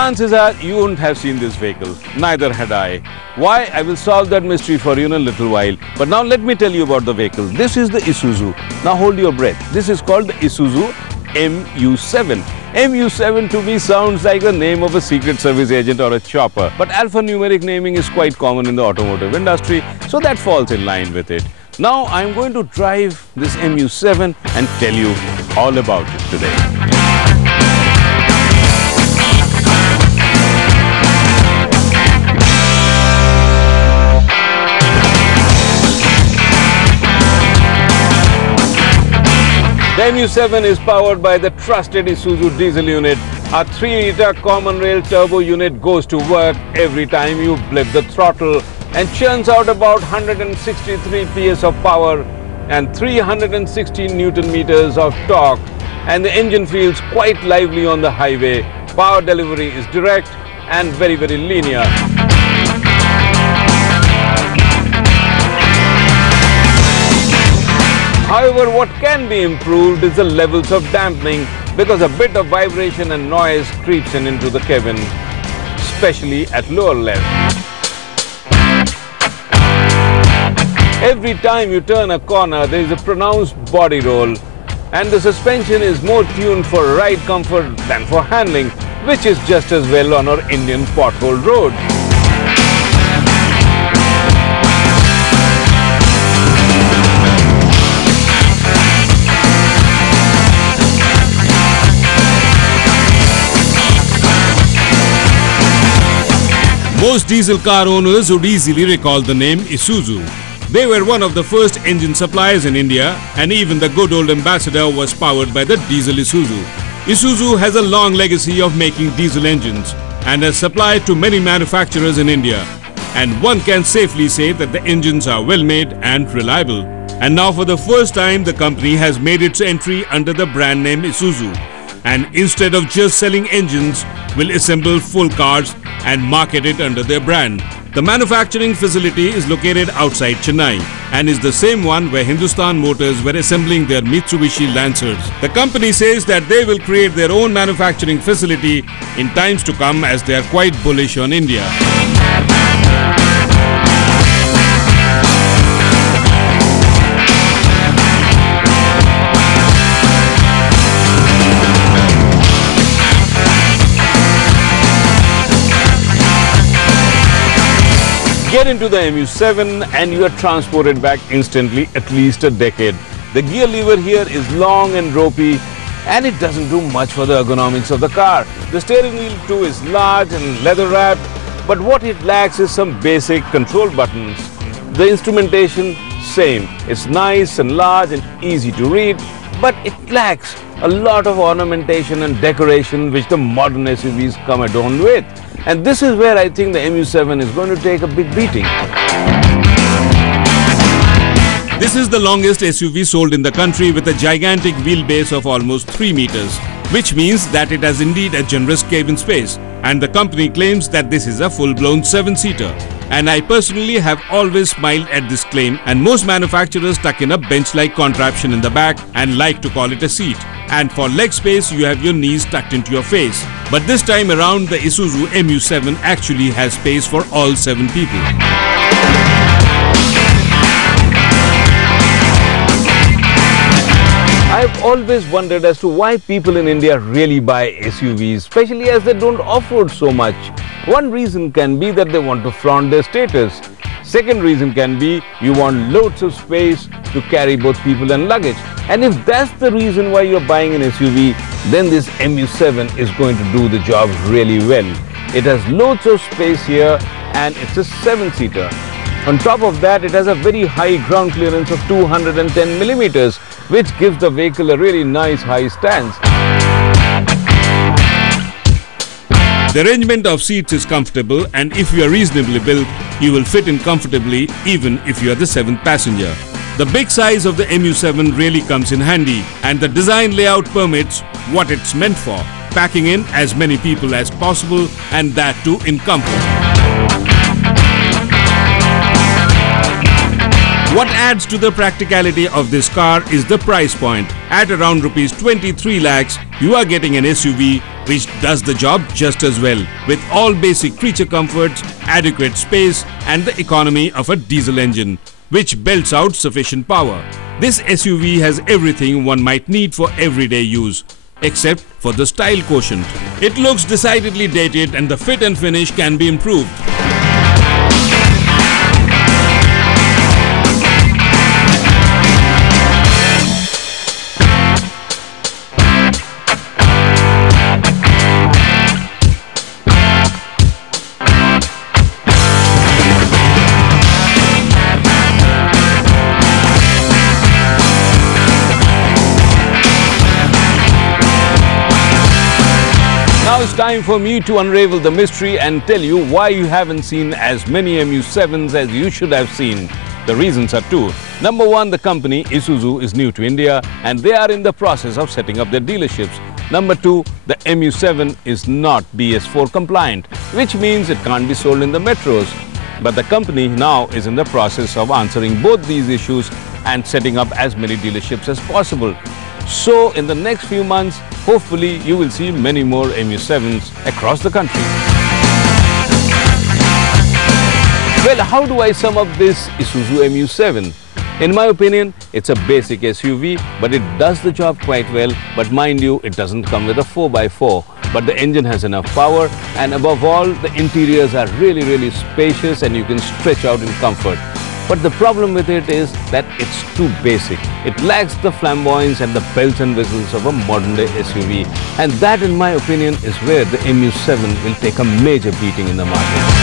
Chances are you wouldn't have seen this vehicle. Neither had I. Why? I will solve that mystery for you in a little while. But now let me tell you about the vehicle. This is the Isuzu. Now hold your breath. This is called the Isuzu MU7. MU7 to me sounds like the name of a secret service agent or a chopper. But alphanumeric naming is quite common in the automotive industry, so that falls in line with it. Now I'm going to drive this MU7 and tell you all about it today. The MU7 is powered by the trusted Isuzu diesel unit. A 3-liter common rail turbo unit goes to work every time you blip the throttle and churns out about 163 PS of power and 316 Newton meters of torque, and the engine feels quite lively on the highway. Power delivery is direct and very linear. However, what can be improved is the levels of dampening, because a bit of vibration and noise creeps into the cabin, especially at lower levels. Every time you turn a corner, there is a pronounced body roll, and the suspension is more tuned for ride comfort than for handling, which is just as well on our Indian pothole roads. Most diesel car owners would easily recall the name Isuzu. They were one of the first engine suppliers in India, and even the good old Ambassador was powered by the diesel Isuzu. Isuzu has a long legacy of making diesel engines and has supplied to many manufacturers in India. And one can safely say that the engines are well made and reliable. And now for the first time, the company has made its entry under the brand name Isuzu. And instead of just selling engines, will assemble full cars and market it under their brand. The manufacturing facility is located outside Chennai and is the same one where Hindustan Motors were assembling their Mitsubishi Lancers. The company says that they will create their own manufacturing facility in times to come, as they are quite bullish on India. Get into the MU7 and you are transported back instantly at least a decade. The gear lever here is long and ropey, and it doesn't do much for the ergonomics of the car. The steering wheel too is large and leather wrapped, but what it lacks is some basic control buttons. The instrumentation, same. It's nice and large and easy to read, but it lacks a lot of ornamentation and decoration which the modern SUVs come adorned with. And this is where I think the MU7 is going to take a big beating. This is the longest SUV sold in the country, with a gigantic wheelbase of almost 3 meters, which means that it has indeed a generous cabin space. And the company claims that this is a full-blown 7-seater. And I personally have always smiled at this claim, and most manufacturers tuck in a bench-like contraption in the back and like to call it a seat. And for leg space, you have your knees tucked into your face. But this time around, the Isuzu MU7 actually has space for all 7 people. I've always wondered as to why people in India really buy SUVs, especially as they don't off-road so much. One reason can be that they want to flaunt their status. Second reason can be you want loads of space to carry both people and luggage. And if that's the reason why you're buying an SUV, then this MU7 is going to do the job really well. It has loads of space here and it's a 7-seater. On top of that, it has a very high ground clearance of 210 millimeters, which gives the vehicle a really nice high stance. The arrangement of seats is comfortable, and if you are reasonably built, you will fit in comfortably even if you are the 7th passenger. The big size of the MU7 really comes in handy, and the design layout permits what it's meant for, packing in as many people as possible, and that too in comfort. What adds to the practicality of this car is the price point. At around rupees 23 lakhs, you are getting an SUV which does the job just as well, with all basic creature comforts, adequate space and the economy of a diesel engine, which belts out sufficient power. This SUV has everything one might need for everyday use, except for the style quotient. It looks decidedly dated and the fit and finish can be improved. Now it's time for me to unravel the mystery and tell you why you haven't seen as many MU7s as you should have seen. The reasons are two. Number one, the company Isuzu is new to India and they are in the process of setting up their dealerships. Number two, the MU7 is not BS4 compliant, which means it can't be sold in the metros. But the company now is in the process of answering both these issues and setting up as many dealerships as possible. So in the next few months, hopefully you will see many more MU7s across the country. Well, how do I sum up this Isuzu MU7? In my opinion, it's a basic SUV, but it does the job quite well. But mind you, it doesn't come with a 4x4. But the engine has enough power, and above all, the interiors are really spacious and you can stretch out in comfort. But the problem with it is that it's too basic. It lacks the flamboyance and the bells and whistles of a modern day SUV. And that, in my opinion, is where the MU7 will take a major beating in the market.